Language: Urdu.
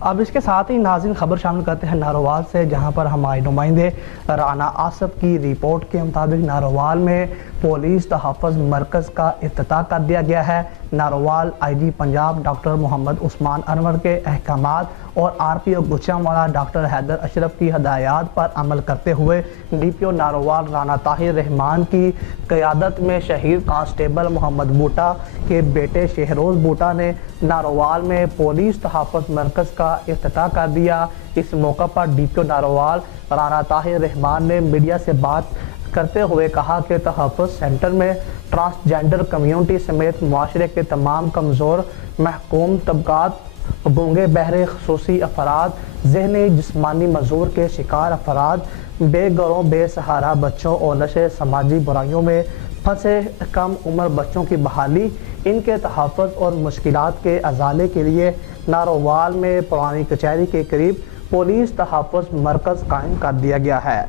اب اس کے ساتھ ہی ناظرین خبر شامل کرتے ہیں نارووال سے، جہاں پر ہمارے نمائندے رانا آصف کی رپورٹ کے مطابق نارووال میں پولیس تحفظ مرکز کا افتتاح کر دیا گیا ہے۔ نارووال آئی جی پنجاب ڈاکٹر محمد عثمان انور کے احکامات اور آر پی او گوجرانوالہ ڈاکٹر حیدر اشرف کی ہدایات پر عمل کرتے ہوئے ڈی پی او نارووال رانا طاہر رحمان کی قیادت میں شہید کانسٹیبل محمد بوٹا کے بیٹے شہروز بوٹا نے نارووال میں پولیس تحفظ مرکز کا افتتاح کر دیا۔ اس موقع پر ڈی پی او نارووال رانا طاہر رحمان نے میڈیا سے بات کرتے ہوئے کہا کہ تحفظ سینٹر میں ٹرانسجینڈر کمیونٹی سمیت معاشرے کے تمام کمزور محکوم طبقات، گونگے بہرے خصوصی افراد، ذہنی جسمانی معذور کے شکار افراد، بے گھروں بے سہارا بچوں اور نشے سماجی برائیوں میں پھنسے کم عمر بچوں کی بحالی، ان کے تحفظ اور مشکلات کے ازالے کے لیے نارووال میں پرانی کچہری کے قریب پولیس تحفظ مرکز قائم کر دیا گیا ہے۔